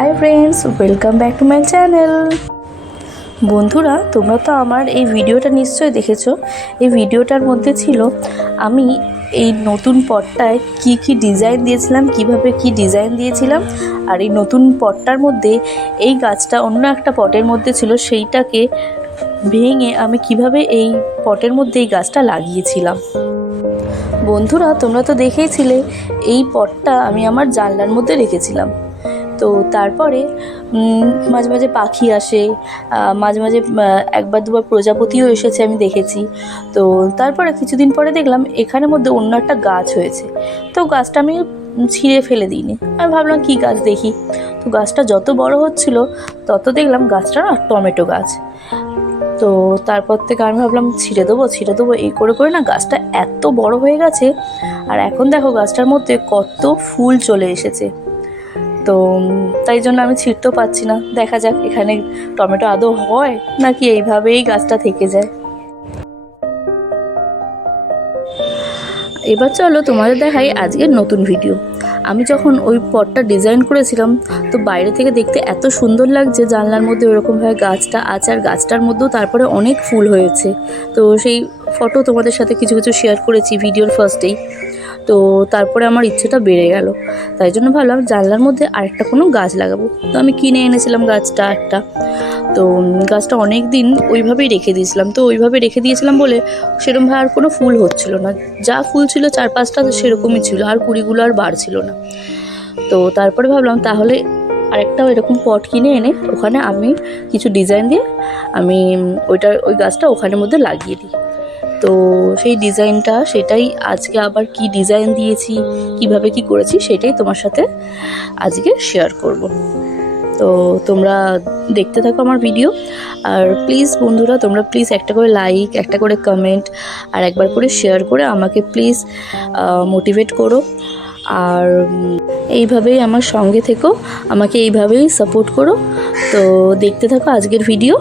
Hi friends, welcome back to my channel. বন্ধুরা, তোমরা তো আমার এই ভিডিওটা নিশ্চয়ই দেখেছো। এই ভিডিওটার মধ্যে ছিল আমি এই নতুন পটটায় কি ডিজাইন দিয়েছিলাম, কিভাবে কি ডিজাইন দিয়েছিলাম। আর এই নতুন পটটার মধ্যে এই গাছটা অন্য একটা পটের মধ্যে ছিল, সেইটাকে ভেঙে আমি কিভাবে এই পটের মধ্যে এই গাছটা লাগিয়েছিলাম। বন্ধুরা, তোমরা তো দেখেইছিলে এই পটটা আমি আমার জানলার মধ্যে রেখেছিলাম। তো তারপরে মাঝে মাঝে পাখি আসে, মাঝে মাঝে একবার দুবার প্রজাপতিও এসেছে, আমি দেখেছি। তো তারপরে কিছুদিন পরে দেখলাম এখানের মধ্যে অন্য একটা গাছ হয়েছে। তো গাছটা আমি ছিঁড়ে ফেলে দিইনি, আমি ভাবলাম কী গাছ দেখি। তো গাছটা যত বড় হচ্ছিল তত দেখলাম গাছটা না টমেটো গাছ। তো তারপর থেকে আমি ভাবলাম ছিঁড়ে দেবো এই করে করে না গাছটা এত বড় হয়ে গেছে। আর এখন দেখো গাছটার মধ্যে কত ফুল চলে এসেছে। তো তাই জন্য আমি ছিঁড়তেও পারছি না। দেখা যাক এখানে টমেটো আদৌ হয় নাকি এইভাবেই গাছটা থেকে যায়। এবার চলো তোমাদের দেখাই আজকের নতুন ভিডিও। আমি যখন ওই পটটা ডিজাইন করেছিলাম, তো বাইরে থেকে দেখতে এত সুন্দর লাগছে, জানলার মধ্যে ওরকমভাবে গাছটা আছে, আর গাছটার মধ্যেও তারপরে অনেক ফুল হয়েছে। তো সেই ফটো তোমাদের সাথে কিছু কিছু শেয়ার করেছি ভিডিওর ফার্স্টেই। তো তারপরে আমার ইচ্ছেটা বেড়ে গেল, তাই জন্য ভাবলাম জানলার মধ্যে আরেকটা কোনো গাছ লাগাবো। তো আমি কিনে এনেছিলাম গাছটা একটা। তো গাছটা অনেক দিন ওইভাবেই রেখে দিয়েছিলাম। তো ওইভাবে রেখে দিয়েছিলাম বলে সেরকমভাবে আর কোনো ফুল হচ্ছিল না। যা ফুল ছিল 4-5টা সেরকমই ছিল, আর কুড়িগুলো আর বাড়ছিল না। তো তারপরে ভাবলাম তাহলে আরেকটা এরকম পট কিনে এনে ওখানে আমি কিছু ডিজাইন দিয়ে আমি ওই গাছটা ওখানের মধ্যে লাগিয়ে দিই। তো সেই ডিজাইনটা, সেটাই আজকে আবার কি ডিজাইন দিয়েছি, কিভাবে কি করেছি, সেটাই তোমার সাথে আজকে শেয়ার করব। তো তোমরা দেখতে থাকো আমার ভিডিও। আর প্লিজ বন্ধুরা, তোমরা প্লিজ একটা করে লাইক, একটা করে কমেন্ট আর একবার করে শেয়ার করে আমাকে প্লিজ মোটিভেট করো। আর এইভাবেই আমার সঙ্গে থেকো, আমাকে এইভাবেই সাপোর্ট করো। তো দেখতে থাকো আজকের ভিডিও।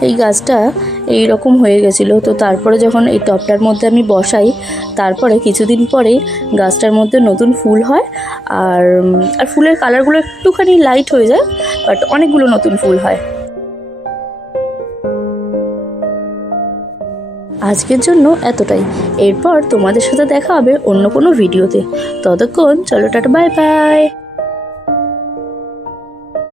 এই গাছটা এই রকম হয়ে গেছিলো। তো তারপরে যখন এই টবটার মধ্যে আমি বসাই, তারপরে কিছুদিন পরেই গাছটার মধ্যে নতুন ফুল হয়। আর ফুলের কালারগুলো একটুখানি লাইট হয়ে যায়, বাট অনেকগুলো নতুন ফুল হয়। আজকের জন্য এতটাই। এরপর তোমাদের সাথে দেখা হবে অন্য কোনো ভিডিওতে। ততক্ষণ চলো, টাটা, বাই বাই।